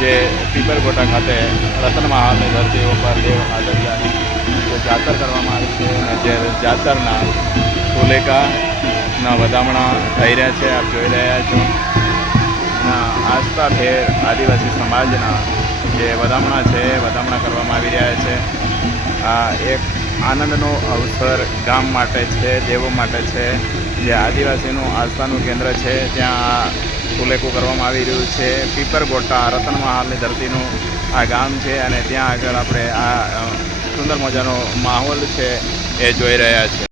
જે પીપરકોટા ખાતે રતન મહાલની ધરતીઓ પર દેવ હાદરજાની જે જાતર કરવામાં આવી છે અને જે જાતરના ફુલેકાના વધામણા થઈ રહ્યા છે, આપ જોઈ રહ્યા છો. આસ્થાભેર આદિવાસી સમાજના જે વધામણા છે વધામણા કરવામાં આવી રહ્યા છે. આ એક આનંદનો અવસર ગામ માટે છે, દેવો માટે છે. જે આદિવાસીનું આસ્થાનું કેન્દ્ર છે ત્યાં ફુલેકું કરવામાં આવી રહ્યું છે. પીપરકોટા રતન મહાલની ધરતીનું આ ગામ છે અને ત્યાં આગળ આપણે આ સુંદર મજાનો માહોલ છે એ જોઈ રહ્યા છે.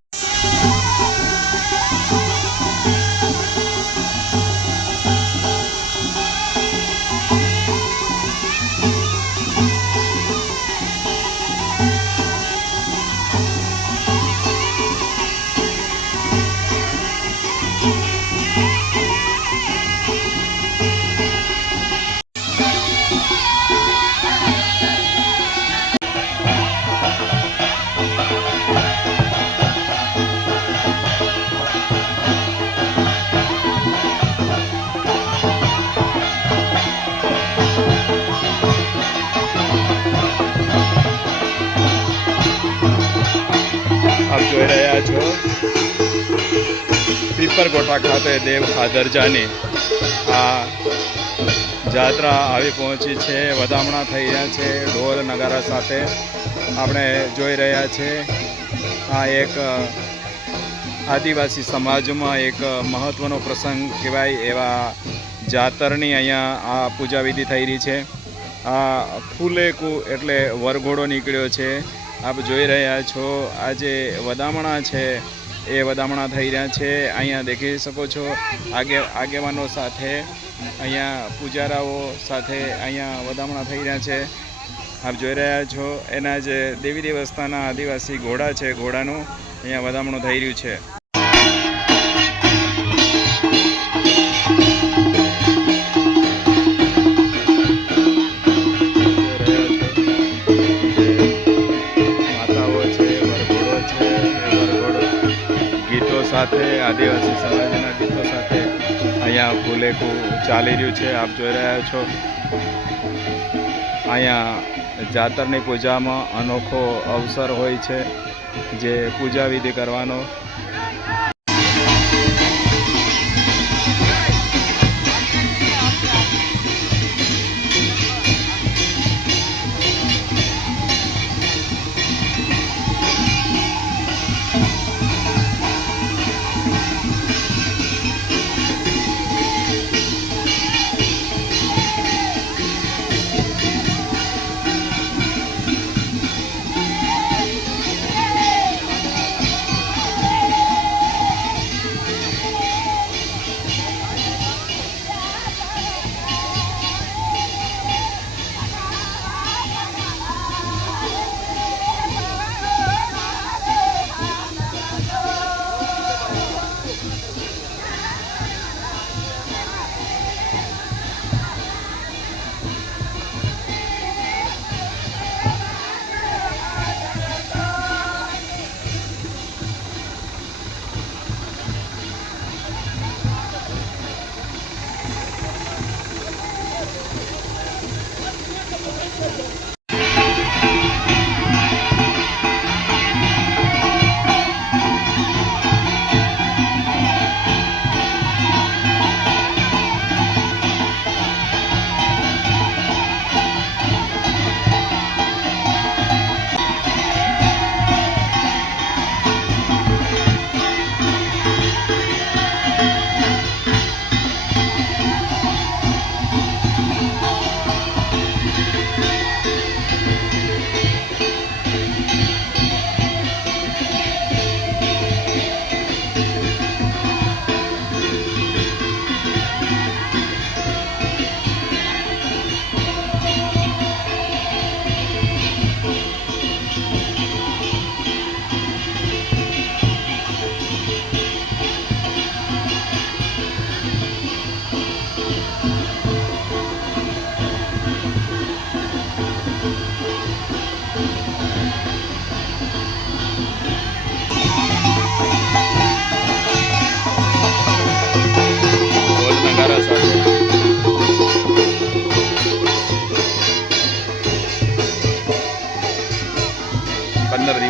આપ જોઈ રહ્યા છો પીપરકોટા ખાતે દેવ હાદરજાની આ જાત્રા આવી પહોંચી છે. વધામણા થઈ રહ્યા છે ઢોલ નગારા સાથે. આપણે જોઈ રહ્યા છે આ એક આદિવાસી સમાજમાં એક મહત્ત્વનો પ્રસંગ કહેવાય એવા જાતરની અહીંયા આ પૂજા વિધિ થઈ રહી છે. આ ફુલેકું એટલે વરઘોડો નીકળ્યો છે. આપ જોઈ રહ્યા છો આ જે વધામણા છે એ વધામણા થઈ રહ્યા છે. અહીંયા દેખી શકો છો આગેવાનો સાથે, અહીંયા પૂજારાઓ સાથે અહીંયા વધામણા થઈ રહ્યા છે. આપ જોઈ રહ્યા છો એના જે દેવી દેવસ્થાનના આદિવાસી ઘોડા છે, ઘોડાનું અહીંયા વધામણું થઈ રહ્યું છે. સાથે આદિવાસી સમાજના ગીતો સાથે અહીંયા ફુલેકું ચાલી રહ્યું છે. આપ જોઈ રહ્યા છો અહીંયા જાતરની પૂજામાં અનોખો અવસર હોય છે જે પૂજા વિધિ કરવાનો.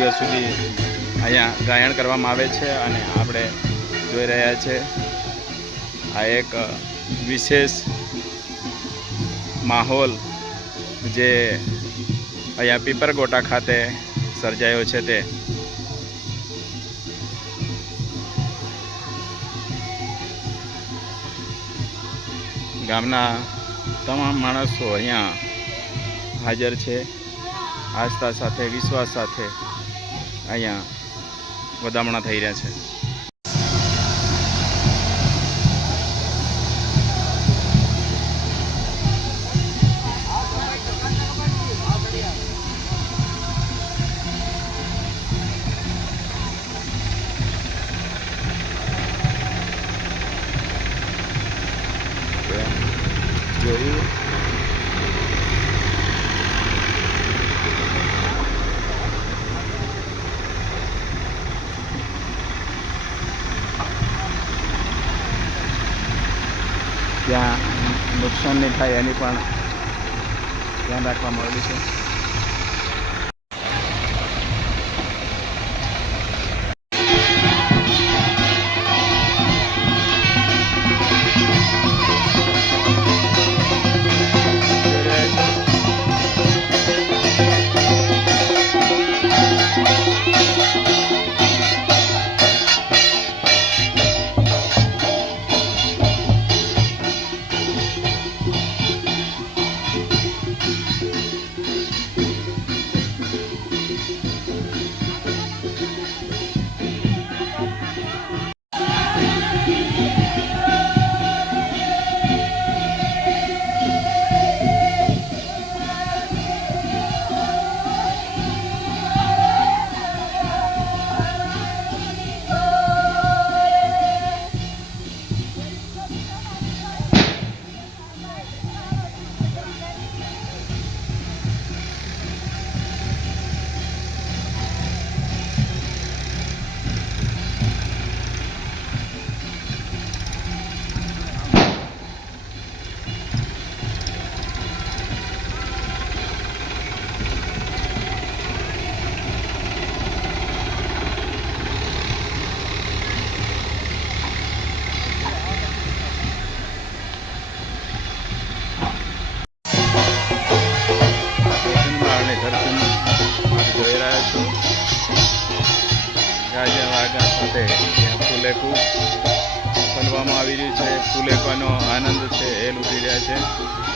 દિવસ સુધી અહીંયા ગાયન કરવામાં આવે છે અને આપણે જોઈ રહ્યા છે આ એક વિશેષ માહોલ જે અહીંયા પીપરગોટા ખાતે સર્જાયો છે તે ગામના તમામ માણસો અહીંયા હાજર છે. આસ્થા સાથે વિશ્વાસ સાથે અહીંયા વધામણા થઈ રહ્યા છે. જોયું ત્યાં નુકસાન નહીં થાય એની પણ ધ્યાન રાખવામાં આવેલું છે. જોઈ રહ્યા છો ગાજા વાગા સાથે ત્યાં ફૂલેકું બનવામાં આવી રહ્યું છે. ફૂલેકાનો આનંદ છે એ લૂંટી રહ્યા છે.